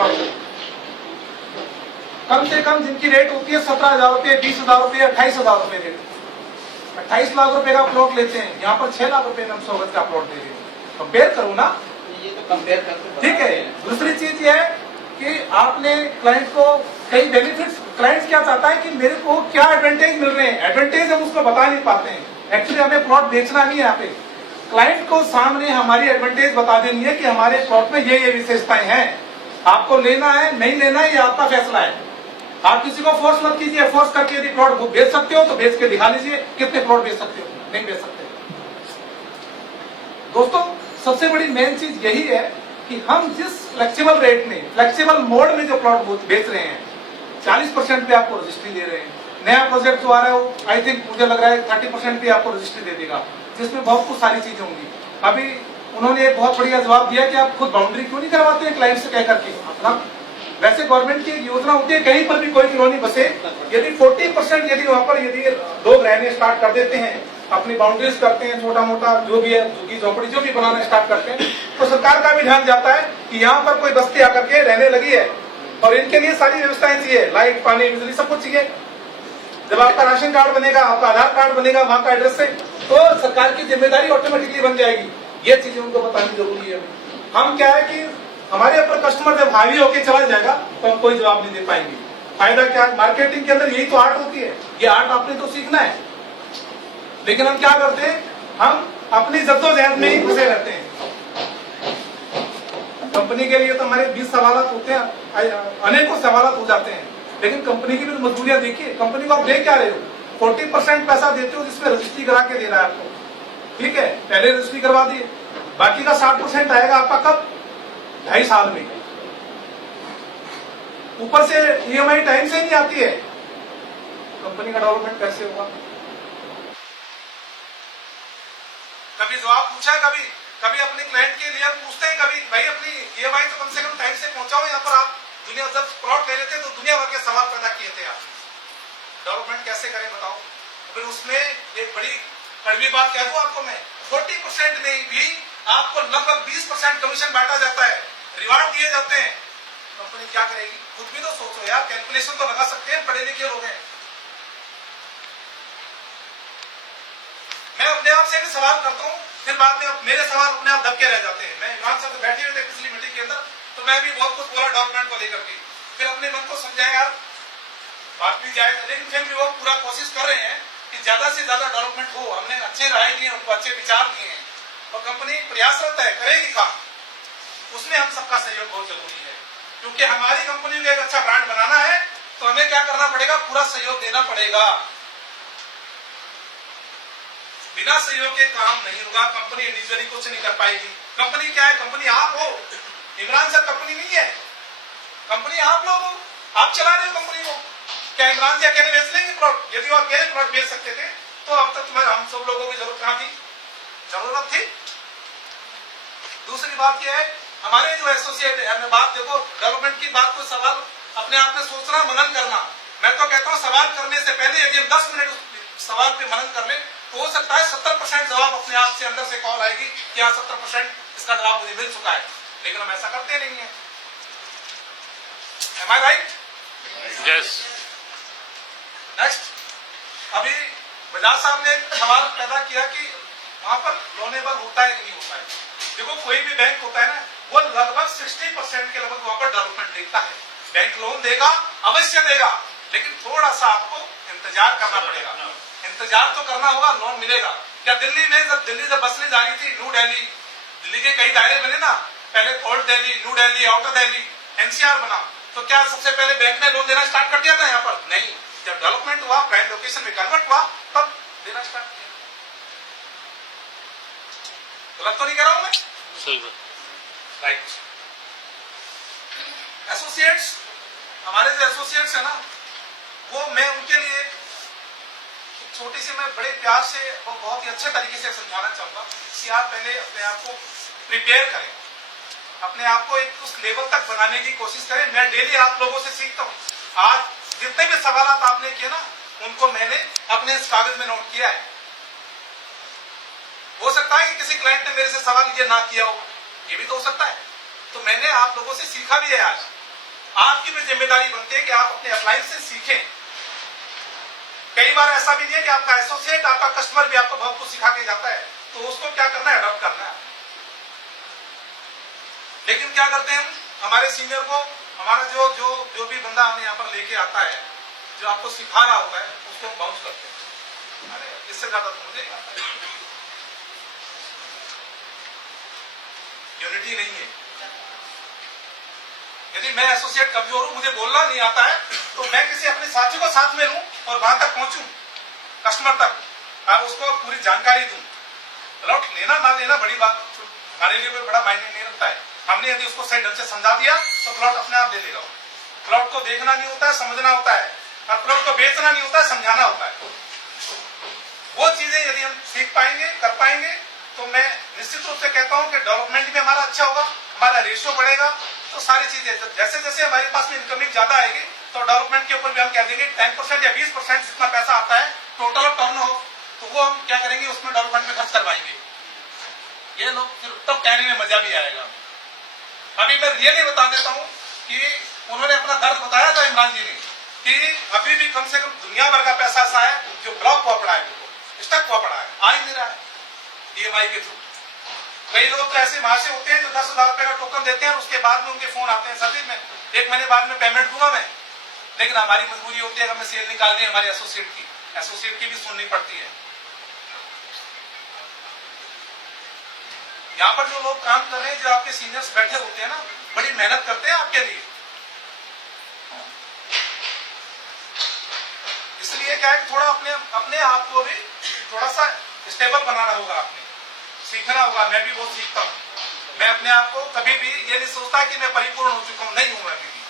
Plot कम से कम जिनकी rate होती है 17,000 रुपये, 20,000 रुपये, 28,000 रुपये रेट, 28 लाख रुपए का प्लॉट लेते हैं, यहाँ पर 6 लाख रुपए में हम 100 गज का प्लॉट दे रहे हैं। कंपेयर करूँ ना, ये तो कंपेयर करके ठीक है। दूसरी चीज ये है कि आपने क्लाइंट को कई बेनिफिट्स, क्लाइंट क्या चाहता है कि मेरे को क्या एडवांटेज मिल रहे हैं, एडवांटेज हम उसको बता नहीं पाते हैं। एक्चुअली हमें प्लॉट बेचना नहीं है, यहाँ पे क्लाइंट को सामने हमारी एडवांटेज बता देनी है कि हमारे प्लॉट में ये विशेषताएं हैं, आपको लेना है नहीं लेना है ये आपका फैसला है। आप किसी को फोर्स मत कीजिए, फोर्स करके यदि प्लॉट बेच सकते हो तो बेच के दिखा लीजिए कितने प्लॉट बेच सकते हो, नहीं बेच सकते। दोस्तों सबसे बड़ी मेन चीज यही है कि हम जिस फ्लेक्सिबल रेट में, फ्लेक्सिबल मोड में जो प्लॉट बेच रहे हैं 40% पे आपको रजिस्ट्री दे रहे हैं। नया प्रोजेक्ट जो आ रहा है वो आई थिंक मुझे लग रहा है 30% पे आपको रजिस्ट्री दे देगा, जिसमें बहुत कुछ सारी चीजें होंगी। अभी उन्होंने एक बहुत बढ़िया जवाब दिया कि आप खुद बाउंड्री क्यों नहीं करवाते हैं क्लाइंट से कह करके अपना। वैसे गवर्नमेंट की एक योजना होती है कहीं पर भी कोई कॉलोनी बसे, यदि 40% यदि वहां पर यदि लोग रहने स्टार्ट कर देते हैं, अपनी बाउंड्रीज करते हैं, छोटा मोटा जो भी है झुग्गी झोपड़ी जो भी बनाना स्टार्ट करते हैं, तो सरकार का भी ध्यान जाता है कि यहाँ पर कोई बस्ती आकर के रहने लगी है और इनके लिए सारी व्यवस्थाएं चाहिए, लाइट पानी बिजली सब कुछ चाहिए। जब आपका राशन कार्ड बनेगा, आपका आधार कार्ड बनेगा वहां का एड्रेस से, तो सरकार की जिम्मेदारी ऑटोमेटिकली बन जाएगी। ये चीजें उनको बतानी जरूरी है। हम क्या है कि हमारे ऊपर कस्टमर जब हावी होकर चला जाएगा तो हम कोई जवाब नहीं दे पाएंगे। फायदा क्या है, मार्केटिंग के अंदर यही तो आर्ट होती है, ये आर्ट आपने तो सीखना है। लेकिन हम क्या करते हैं, हम अपनी जद्दोजहद में ही फंसे रहते हैं। कंपनी के लिए तो हमारे 20 सवालात होते हैं, अनेकों सवालात हो जाते हैं, लेकिन कंपनी की भी तो मजबूरियां देखिए। कंपनी को आप दे क्या रहे हो, 40% पैसा देते हो जिसमें रजिस्ट्री करा के दे रहा है आपको, ठीक है, पहले रजिस्ट्री करवा दिए, बाकी का 60% आएगा आपका कब, 2.5 साल में। ऊपर से ईएमआई टाइम से नहीं आती है, कंपनी का डेवलपमेंट कैसे होगा। कभी जवाब पूछा है, कभी अपने क्लाइंट के लिए पूछते हैं, कभी भाई अपनी ईएमआई तो कम से कम टाइम से पहुंचाओ। यहाँ पर आप दुनिया जब प्लॉट ले लेते तो दुनिया भर के सवाल पैदा किए थे आप, डेवलपमेंट कैसे करें बताओ। फिर उसमें एक बड़ी कड़वी बात कह दूं आपको मैं, 40% में भी आपको लगभग 20% कमीशन बांटा जाता है, रिवार्ड दिए जाते हैं। कंपनी क्या करेगी, खुद भी तो सोचो यार, कैलकुलेशन तो लगा सकते हैं, पढ़े लिखे लोग हैं। मैं अपने आप से भी सवाल करता हूँ, फिर बाद में मेरे सवाल अपने आप दबके रह जाते हैं। मैं इमरान साहब बैठे हुए थे पिछली मीटिंग के अंदर, तो मैं भी बहुत कुछ बोला डेवलपमेंट को लेकर के, फिर अपने मन को समझाया यार बात भी जाए, लेकिन फिर भी वो पूरा कोशिश कर रहे हैं कि ज्यादा से ज्यादा डेवलपमेंट हो। हमने अच्छे राय दिए, उनको अच्छे विचार दिए हैं और कंपनी प्रयासरत है, करेगी काम। उसमें हम सबका सहयोग बहुत जरूरी है, क्योंकि हमारी कंपनी को एक अच्छा ब्रांड बनाना है तो हमें क्या करना पड़ेगा, पूरा सहयोग देना पड़ेगा। बिना सहयोग के काम नहीं होगा, कंपनी इंडिविजुअली कुछ नहीं कर पाएगी। कंपनी क्या है, कंपनी आप हो, इमरान सर कंपनी नहीं है, कंपनी आप लोग हो, आप चला रहे हो कंपनी को। क्या इमरान जी अकेले बेच लेंगे प्लॉट? यदि वो अकेले प्लॉट बेच सकते थे तो अब तक तुम्हारे हम सब लोगों की जरूरत कहां थी, जरूरत थी। दूसरी बात यह है, हमारे जो एसोसिएट है, बात देखो डेवलपमेंट की बात को सवाल अपने आप में सोचना, मनन करना। मैं तो कहता हूं सवाल करने से पहले यदि हम 10 मिनट उस सवाल पे मनन कर ले तो हो सकता है 70% जवाब अपने आप से अंदर से कॉल आएगी कि हाँ 70% इसका जवाब मुझे मिल चुका है, लेकिन हम ऐसा करते नहीं है। Am I right? Yes. Next, अभी बजाज साहब ने एक सवाल पैदा किया कि वहां पर लोनेबल होता है कि नहीं होता है। देखो कोई भी बैंक होता है ना, वो लगभग 60% के लगभग वहां पर डेवलपमेंट देखता है। बैंक लोन देगा, अवश्य देगा, लेकिन थोड़ा सा आपको इंतजार करना पड़ेगा। इंतजार तो करना होगा, लोन मिलेगा। क्या दिल्ली में जब बसें जा रही थी, न्यू दिल्ली, दिल्ली के कई दायरे बने ना, पहले old Delhi, new Delhi, outer Delhi, NCR बना, तो क्या सबसे पहले बैंक ने लोन देना स्टार्ट कर दिया था? यहाँ पर नहीं, जब डेवलपमेंट हुआ, प्राइम लोकेशन में कन्वर्ट हुआ, तब देना स्टार्ट किया। गलत तो नहीं कह रहा हूं मैं? सही बात, राइट। एसोसिएट्स, हमारे जो एसोसिएट्स है ना, वो मैं उनके लिए छोटी सी, मैं बड़े प्यार से और बहुत ही अच्छे तरीके से समझाना चाहूंगा कि आप पहले अपने आप को प्रिपेयर करें, अपने आप को एक उस लेवल तक बनाने की कोशिश करें। मैं डेली आप लोगों से सीखता हूँ। आज जितने भी सवाल आपने किए ना, उनको मैंने अपने इस कागज में नोट किया है। हो सकता है कि किसी क्लाइंट ने मेरे से सवाल ये ना किया हो, ये भी तो हो सकता है। तो मैंने आप लोगों से सीखा भी है आज आपकी भी जिम्मेदारी बनती है कि आप अपने अपलाइन से सीखें। कई बार ऐसा भी नहीं है कि आपका एसोसिएट, आपका कस्टमर भी आपको बहुत कुछ सिखा के जाता है, तो उसको क्या करना है, अडॉप्ट करना है। लेकिन क्या करते हैं हम, हमारे सीनियर को, हमारा जो भी बंदा हमें यहाँ पर लेके आता है, जो आपको सिखा रहा होता है, उसको हम बाउंस करते हैं। अरे इससे ज्यादा तो मुझे आता है। यूनिटी नहीं है। यदि मैं एसोसिएट कमजोर हूं, मुझे बोलना नहीं आता है, तो मैं किसी अपने साथी को साथ में लूं और वहां तक पहुंचूं, कस्टमर तक, और उसको पूरी जानकारी दूं। प्लॉट लेना ना लेना बड़ी बात हमारे लिए कोई बड़ा मायने नहीं रखता है। हमने यदि उसको सही ढंग से समझा दिया तो प्लॉट अपने आप दे देगा। प्लॉट को देखना नहीं होता है, समझना होता है, और प्लॉट को बेचना नहीं होता है, समझाना होता है। वो चीजें यदि हम सीख पाएंगे, कर पाएंगे, तो मैं निश्चित रूप से कहता हूं कि डेवलपमेंट भी हमारा अच्छा होगा, हमारा रेशियो बढ़ेगा। तो सारी चीजें जैसे जैसे हमारे पास में इनकमिंग ज्यादा आएगी, तो डेवलपमेंट के ऊपर भी हम कह देंगे 10% या 20% जितना पैसा आता है टोटल टर्न हो, तो वो हम क्या करेंगे, उसमें डेवलपमेंट में खर्च करवाएंगे। ये लोग फिर तब कहने में मजा भी आएगा। अभी मैं रियली बता देता हूं कि उन्होंने अपना दर्द बताया था इमरान जी ने, कि अभी भी कम से कम दुनिया भर का पैसा ऐसा है जो ब्लॉक हुआ पड़ा है, स्टक हुआ पड़ा है, आ ही नहीं रहा है ईएमआई के थ्रू। कई लोग तो ऐसे वहां से होते हैं जो 10,000 रुपए का टोकन देते हैं और उसके बाद में उनके फोन आते हैं, सर जी मैं 1 महीने बाद में पेमेंट दूंगा मैं। लेकिन हमारी मजबूरी होती है कि हमें सेल निकालनी है हमारे एसोसिएट की भी सुननी पड़ती है। यहाँ पर जो लोग काम कर रहे हैं, जो आपके सीनियर्स बैठे होते हैं ना, बड़ी मेहनत करते हैं आपके लिए। इसलिए क्या है, थोड़ा अपने आप को भी थोड़ा सा स्टेबल बनाना होगा, आपने सीखना होगा। मैं भी बहुत सीखता हूं। मैं अपने आप को कभी भी ये नहीं सोचता कि मैं परिपूर्ण हो चुका हूं, नहीं हूं मैं अभी भी।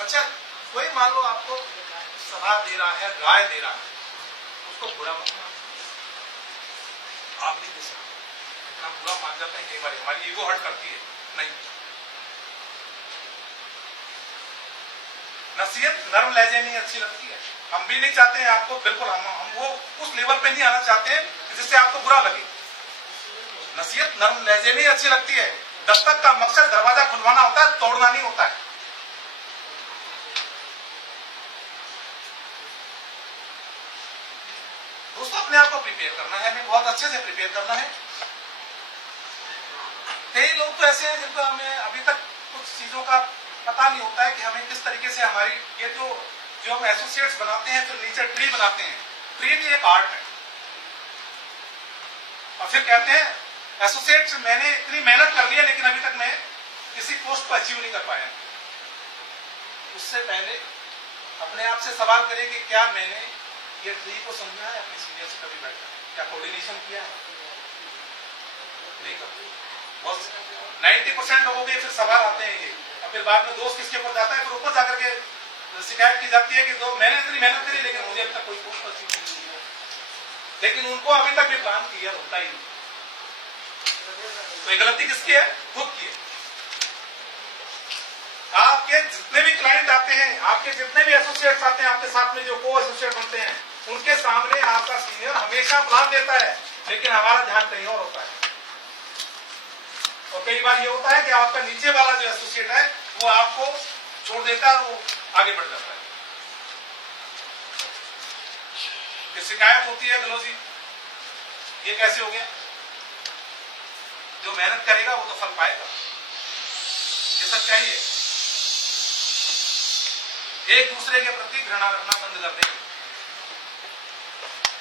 अच्छा, कोई मान लो आपको सलाह दे रहा है, राय दे रहा है, उसको बुरा मत मानो। आप भी दे सकते, इतना बुरा मान जाते हैं कई बार, हमारी ईगो हर्ट करती है। नहीं, नसीहत नरम लहजे में अच्छी लगती है। हम भी नहीं चाहते हैं आपको, बिल्कुल हम वो उस लेवल पे नहीं आना चाहते हैं जिससे आपको बुरा लगे। नसीहत नरम लहजे में अच्छी लगती है। दस्तक का मकसद दरवाजा खुलवाना होता है, तोड़ना नहीं होता है। दोस्तों, अपने आप को प्रिपेयर करना है, हमें बहुत अच्छे से प्रिपेयर करना है। कई लोग तो ऐसे हैं जिनको हमें अभी तक कुछ चीजों का पता नहीं होता है कि हमें किस तरीके से हमारी ये जो हम एसोसिएट्स बनाते हैं, फिर नीचे ट्री बनाते हैं। ट्री भी एक आर्ट है। और फिर कहते हैं एसोसिएट्स मैंने इतनी मेहनत कर ली है, लेकिन अभी तक मैं किसी पोस्ट को अचीव नहीं कर पाया। उससे पहले अपने आप से सवाल करें कि क्या मैंने ये ट्री को समझा है, अपने सीनियर से कभी बैठा, क्या कोऑर्डिनेशन किया है? नहीं करते। बस 90% लोगों के फिर सवाल आते हैं ये, और फिर बाद में दोस्त किसके ऊपर जाता है, फिर ऊपर जाकर के शिकायत की जाती है कि तो मैंने इतनी मेहनत करी लेकिन मुझे अभी तक कोई पोस्ट अचीव नहीं हुआ। लेकिन उनको अभी तक भी प्लान किया होता ही नहीं। तो ये गलती किसकी है? खुद की है। आपके जितने भी क्लाइंट आते हैं, आपके जितने भी एसोसिएट्स आते हैं, आपके साथ में जो को एसोसिएट बनते हैं, उनके सामने आपका सीनियर हमेशा प्लान देता है, लेकिन हमारा ध्यान कहीं और होता है। और कई बार ये होता है कि आपका नीचे वाला जो एसोसिएट है वो आपको छोड़ देता है और वो आगे बढ़ जाता है। फिर शिकायत होती है, गलो जी ये कैसे हो गया? जो मेहनत करेगा वो तो फल पाएगा, ये सच्चाई है। एक दूसरे के प्रति घृणा रखना बंद कर दें।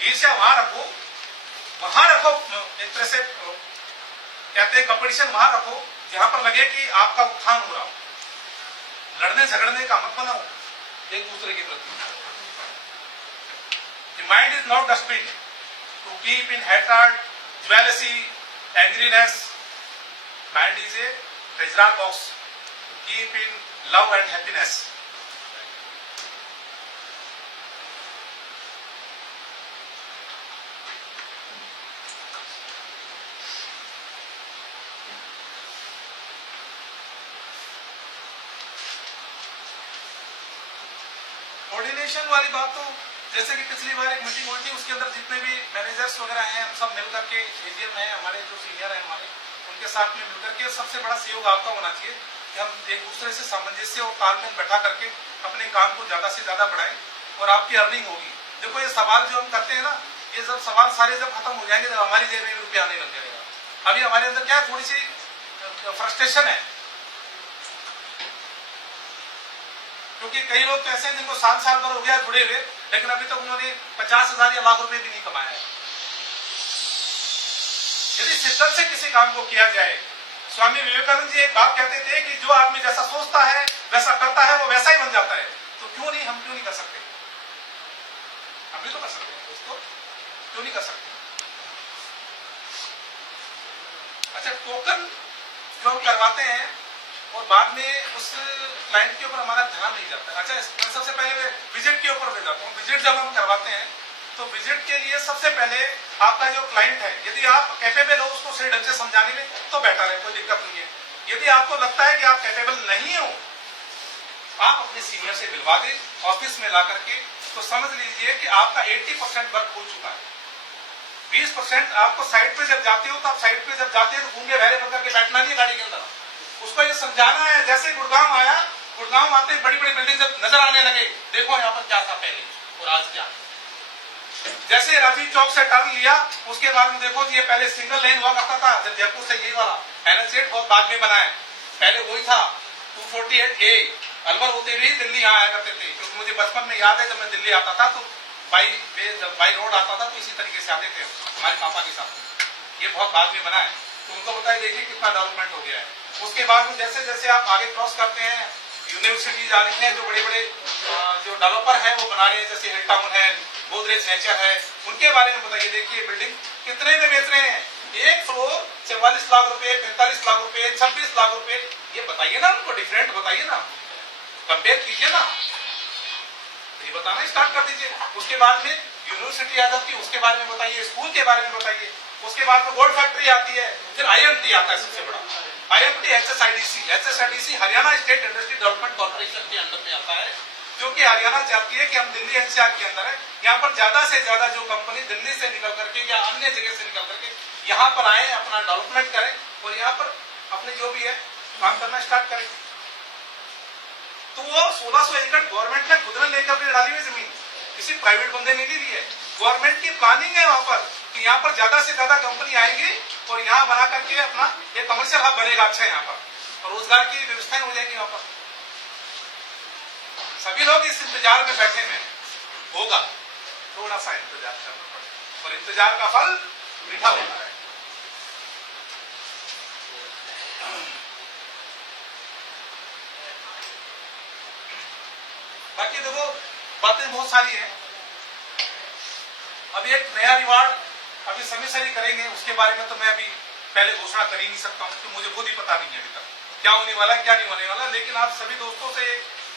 ईर्ष्या वहां रखो, एक तरह से कहते हैं कंपटीशन वहां रखो जहां पर लगे कि आपका उत्थान हो रहा हो। लड़ने झगड़ने का मत बनाओ एक दूसरे के प्रति। Mind is not dustbin to keep in hatred, jealousy, angriness. Mind is a treasure box to keep in love and happiness. Coordination वाली बात तो जैसे कि पिछली बार एक मीटिंग हुई थी, उसके अंदर जितने भी मैनेजर्स वगैरह हैं, हम सब मिलकर के एजीएम हैं हमारे, जो सीनियर हैं हमारे, उनके साथ में मिलकर के सबसे बड़ा सहयोग आपका होना चाहिए कि हम एक दूसरे से सामंजस्य और तालमेल बैठा करके अपने काम को ज्यादा से ज्यादा बढ़ाएं और आपकी अर्निंग होगी। देखो ये सवाल जो हम करते हैं ना, ये जब सवाल सारे जब खत्म हो जाएंगे, जब हमारी जेब में रुपया आने लग जाएगा। अभी हमारे अंदर क्या है, थोड़ी सी फ्रस्ट्रेशन है, क्योंकि कई लोग तो ऐसे हैं जिनको साल भर हो गया जुड़े हुए, लेकिन अभी तक उन्होंने 50,000 या लाख रुपए भी नहीं कमाया है। यदि शिद्दत से किसी काम को किया जाए, स्वामी विवेकानंद जी एक बात कहते थे कि जो आदमी जैसा सोचता है वैसा करता है, वो वैसा ही बन जाता है। तो क्यों नहीं, हम क्यों नहीं कर सकते? हम भी तो कर सकते हैं दोस्तों, क्यों नहीं कर सकते? अच्छा, टोकन जो हम करवाते हैं और बाद में उस क्लाइंट के ऊपर हमारा ध्यान नहीं जाता। अच्छा, मैं सबसे पहले विजिट के ऊपर ले जाता हूँ। विजिट जब हम करवाते हैं तो विजिट के लिए सबसे पहले आपका जो क्लाइंट है, यदि आप कैपेबल हो उसको सही ढंग से समझाने में, तो बेटर है, कोई दिक्कत नहीं है। यदि आपको लगता है कि आप कैपेबल नहीं हो, आप अपने सीनियर से मिलवा दें ऑफिस में ला करके, तो समझ लीजिए कि आपका 80% वर्क हो चुका है। 20% आपको साइड पे जब जाते हो, तो आप साइड पे जब जाते हैं तो घूंगे बहरे बनकर के बैठना नहीं है गाड़ी के अंदर, उसको ये समझाना है। जैसे गुड़गांव आया, गुड़गांव आते बड़ी बड़ी बिल्डिंग जब नजर आने लगे, देखो यहाँ पर क्या था पहले और आज क्या। जैसे राजीव चौक से टर्न लिया, उसके बाद में देखो ये पहले सिंगल लेन हुआ करता था, जब जयपुर से ये वाला NH8 बहुत बाद में बना है, पहले वही था 248A। अलवर होते हुए दिल्ली यहाँ आया करते थे, क्योंकि मुझे बचपन में याद है जब मैं दिल्ली आता था तो बाई रोड आता था, तो इसी तरीके से आते थे हमारे पापा के साथ। ये बहुत बाद में बना है, तो उनको बताइए देखिए कितना डेवलपमेंट हो गया है। उसके बाद में जैसे जैसे आप आगे क्रॉस करते हैं, यूनिवर्सिटीज आ रही हैं, जो बड़े बड़े जो डेवलपर हैं वो बना रहे हैं, जैसे हिल टाउन है, गोदरेज नेचर है, उनके बारे में बताइए। देखिए बिल्डिंग कितने में बेच रहे हैं, एक फ्लोर 44 लाख रुपए, 45 लाख रुपए, 26 लाख रुपए। ये बताइए ना उनको, डिफरेंट बताइए ना, कंपेयर कीजिए ना, ये बताना स्टार्ट कर दीजिए। उसके बाद में यूनिवर्सिटी आ जाती है, उसके बारे में बताइए, स्कूल के बारे में बताइए। उसके बाद में गोल्ड फैक्ट्री आती है, फिर IMT आता है सबसे बड़ा, IMT HSIDC Haryana state industry development corporation के अंडर में आता है, जो कि हरियाणा चाहती है कि हम दिल्ली NCR के अंदर है, यहाँ पर ज्यादा से ज्यादा जो कंपनी दिल्ली से निकल करके या अन्य जगह से निकल करके यहाँ पर आए, अपना डेवलपमेंट करें और यहाँ पर अपने जो भी है काम करना स्टार्ट करें। तो वो 1600 एकड़ गवर्नमेंट ने खुद ने लेकर के डाली हुई जमीन, किसी प्राइवेट बंदे ने नहीं दी है। गवर्नमेंट की प्लानिंग है वहां पर कि यहाँ पर ज्यादा से ज्यादा कंपनी आएंगी और यहाँ बना करके अपना एक कमर्शियल हब बनेगा अच्छा यहाँ पर, और रोजगार की व्यवस्थाएं हो जाएंगी वहां पर। सभी लोग इस इंतजार में बैठे हैं, होगा, थोड़ा सा इंतजार करना पड़ेगा और इंतजार का फल मीठा होता है। बाकी देखो बातें बहुत सारी हैं। अभी एक नया रिवार्ड अभी समय से ही करेंगे, उसके बारे में तो मैं अभी पहले घोषणा कर ही नहीं सकता हूँ, तो मुझे खुद ही पता नहीं है अभी तक क्या होने वाला है क्या नहीं होने वाला। लेकिन आप सभी दोस्तों से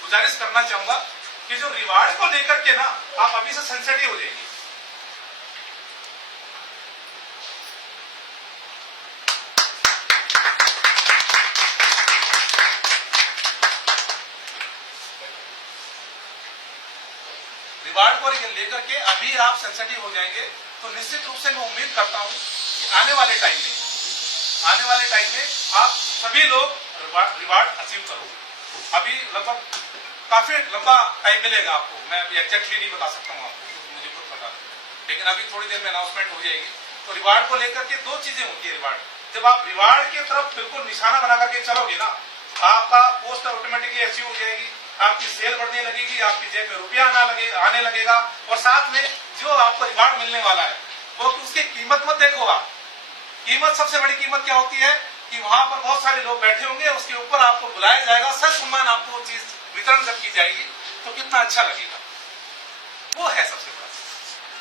गुजारिश करना चाहूंगा कि जो रिवार्ड को लेकर के ना आप अभी से सेंसिटिव हो जाइए। रिवार्ड को लेकर के अभी आप सेंसिटिव हो जाएंगे, तो निश्चित रूप से मैं उम्मीद करता हूं कि आने वाले टाइम में आप सभी लोग रिवार्ड अचीव करो। अभी लगभग काफी लंबा टाइम मिलेगा आपको, मैं अभी एग्जैक्टली नहीं बता सकता हूँ आपको, क्योंकि मुझे खुद पता है, लेकिन अभी थोड़ी देर में अनाउंसमेंट हो जाएगी। तो रिवार्ड को लेकर के दो चीजें होती है। रिवार्ड, जब आप रिवार्ड की तरफ बिल्कुल निशाना बना करके चलोगे ना, आपका पोस्ट ऑटोमेटिकली अचीव हो जाएगी, आपकी सेल बढ़ने लगेगी, आपकी जेब में रुपया आने लगेगा, और साथ में जो आपको रिवार्ड मिलने वाला है वो उसकी कीमत मत देखो आप। कीमत, सबसे बड़ी कीमत क्या होती है कि वहां पर बहुत सारे लोग बैठे होंगे, उसके ऊपर आपको बुलाया जाएगा, सर सम्मान आपको वो चीज वितरण जब की जाएगी तो कितना अच्छा लगेगा। वो है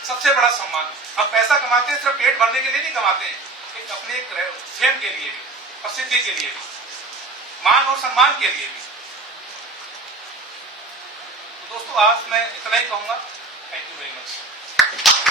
सबसे बड़ा सम्मान। अब पैसा कमाते हैं सिर्फ पेट भरने के लिए नहीं कमाते हैं, एक अपने फेम के लिए भी, प्रसिद्धि के लिए भी, मान और सम्मान के लिए भी। तो दोस्तों आज मैं इतना ही कहूंगा। Thank you very much.